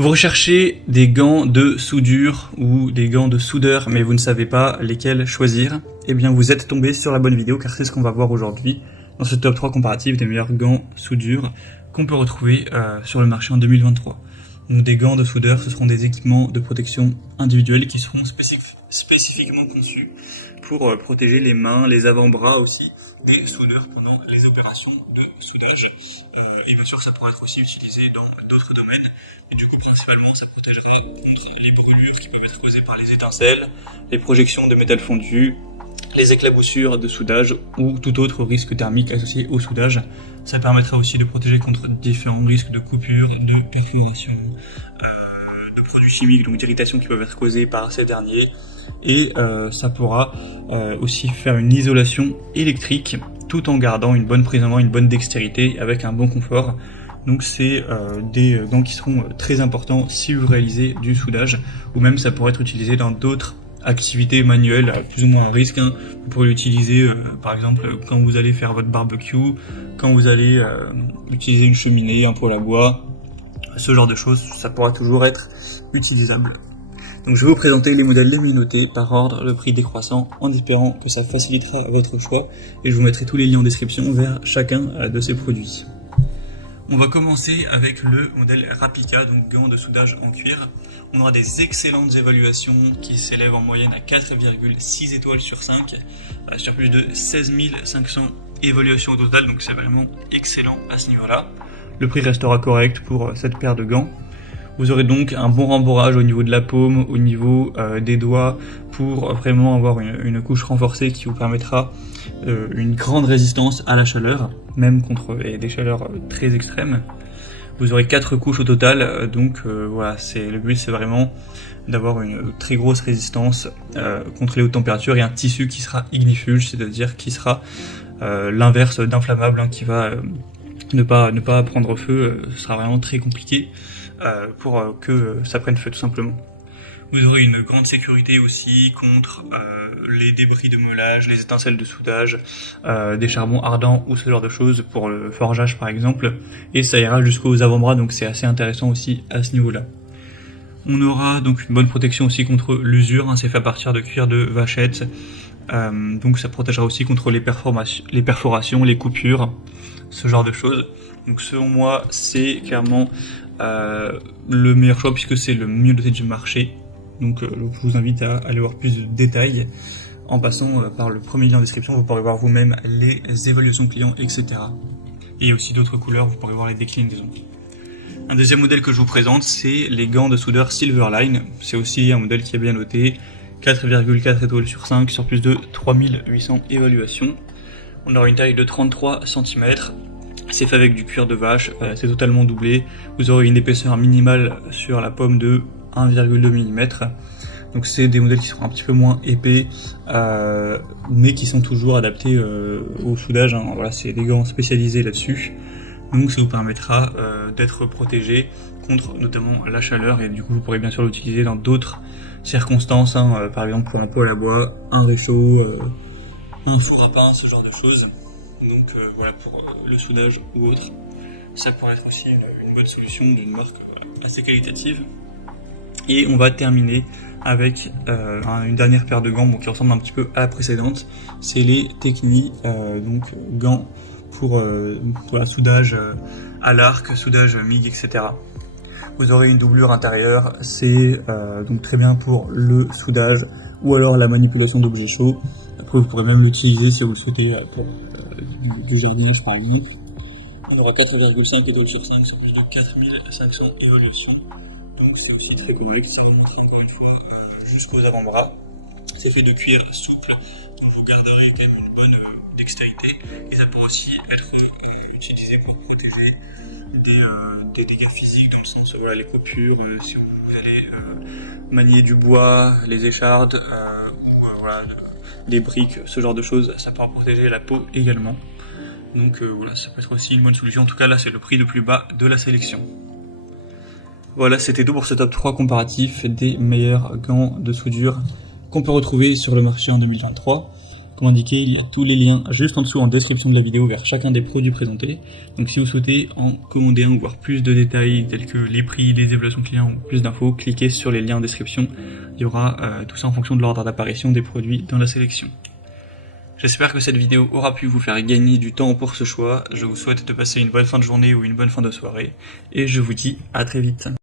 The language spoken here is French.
Vous recherchez des gants de soudure ou des gants de soudeur, mais vous ne savez pas lesquels choisir. Eh bien, vous êtes tombé sur la bonne vidéo, car c'est ce qu'on va voir aujourd'hui dans ce top 3 comparatif des meilleurs gants soudure qu'on peut retrouver sur le marché en 2023. Donc, des gants de soudeur, ce seront des équipements de protection individuels qui seront spécifiquement conçus pour protéger les mains, les avant-bras aussi des soudeurs pendant les opérations de soudage. Et bien sûr, ça pourrait être aussi utilisé dans d'autres domaines. Et du coup, principalement, ça protégerait contre les brûlures qui peuvent être causées par les étincelles, les projections de métal fondu, les éclaboussures de soudage ou tout autre risque thermique associé au soudage. Ça permettrait aussi de protéger contre différents risques de coupure, de perforation, de produits chimiques, donc d'irritations qui peuvent être causées par ces derniers. Et ça pourra aussi faire une isolation électrique tout en gardant une bonne prise en main, une bonne dextérité avec un bon confort. Donc c'est des gants qui seront très importants si vous réalisez du soudage, ou même ça pourrait être utilisé dans d'autres activités manuelles à plus ou moins risque. Vous pourrez l'utiliser par exemple quand vous allez faire votre barbecue, quand vous allez utiliser une cheminée, un poêle à bois, ce genre de choses, ça pourra toujours être utilisable. Donc je vais vous présenter les modèles les mieux notés par ordre, le prix décroissant, en espérant que ça facilitera votre choix, et je vous mettrai tous les liens en description vers chacun de ces produits. On va commencer avec le modèle Rapika, donc gants de soudage en cuir. On aura des excellentes évaluations qui s'élèvent en moyenne à 4,6 étoiles sur 5, sur plus de 16 500 évaluations au total, donc c'est vraiment excellent à ce niveau-là. Le prix restera correct pour cette paire de gants. Vous aurez donc un bon rembourrage au niveau de la paume, au niveau des doigts, pour vraiment avoir une couche renforcée qui vous permettra une grande résistance à la chaleur, même contre des chaleurs très extrêmes. Vous aurez 4 couches au total, donc voilà, le but c'est vraiment d'avoir une très grosse résistance contre les hautes températures et un tissu qui sera ignifuge, c'est-à-dire qui sera l'inverse d'inflammable, qui va ne pas prendre feu. Ce sera vraiment très compliqué pour que ça prenne feu tout simplement. Vous aurez une grande sécurité aussi contre les débris de meulage, les étincelles de soudage, des charbons ardents ou ce genre de choses pour le forgeage par exemple, et ça ira jusqu'aux avant-bras, donc c'est assez intéressant aussi à ce niveau-là. On aura donc une bonne protection aussi contre l'usure, c'est fait à partir de cuir de vachette, donc ça protégera aussi contre les perforations, les coupures, ce genre de choses. Donc selon moi, c'est clairement le meilleur choix puisque c'est le mieux doté du marché. Donc je vous invite à aller voir plus de détails en passant par le premier lien en description. Vous pourrez voir vous-même les évaluations clients, etc. Et il y a aussi d'autres couleurs, vous pourrez voir les déclinaisons. Un deuxième modèle que je vous présente, c'est les gants de soudeur Silverline. C'est aussi un modèle qui est bien noté, 4,4 étoiles sur 5 sur plus de 3800 évaluations. On aura une taille de 33 cm. C'est fait avec du cuir de vache, c'est totalement doublé. Vous aurez une épaisseur minimale sur la paume de 1,2 mm. Donc c'est des modèles qui seront un petit peu moins épais, mais qui sont toujours adaptés au soudage. Voilà, c'est des gants spécialisés là-dessus. Donc ça vous permettra d'être protégé contre notamment la chaleur, et du coup vous pourrez bien sûr l'utiliser dans d'autres circonstances, par exemple pour un poêle à bois, un réchaud, un four à pain, ce genre de choses. Donc voilà, pour le soudage ou autre, ça pourrait être aussi une bonne solution d'une marque assez qualitative. Et on va terminer avec une dernière paire de gants qui ressemble un petit peu à la précédente. C'est les Techni, donc gants pour la soudage à l'arc, soudage MIG, etc. Vous aurez une doublure intérieure, c'est donc très bien pour le soudage ou alors la manipulation d'objets chauds. Après vous pourrez même l'utiliser si vous le souhaitez pour du jardinage par exemple. On aura 4,5 étoiles sur 5 sur plus de 4500 évaluations. Donc c'est aussi très correct, ça remonte encore une fois jusqu'aux avant-bras. C'est fait de cuir souple, donc vous garderez quand même une bonne dextérité, et ça peut aussi être utilisé pour protéger des dégâts physiques, dans le sens les coupures, si vous allez manier du bois, les échardes ou des briques, ce genre de choses, ça peut en protéger la peau également. Donc voilà, ça peut être aussi une bonne solution. En tout cas là c'est le prix le plus bas de la sélection. Voilà, c'était tout pour ce top 3 comparatif des meilleurs gants de soudure qu'on peut retrouver sur le marché en 2023. Comme indiqué, il y a tous les liens juste en dessous en description de la vidéo vers chacun des produits présentés. Donc si vous souhaitez en commander un ou voir plus de détails tels que les prix, les évaluations clients ou plus d'infos, cliquez sur les liens en description. Il y aura tout ça en fonction de l'ordre d'apparition des produits dans la sélection. J'espère que cette vidéo aura pu vous faire gagner du temps pour ce choix. Je vous souhaite de passer une bonne fin de journée ou une bonne fin de soirée. Et je vous dis à très vite.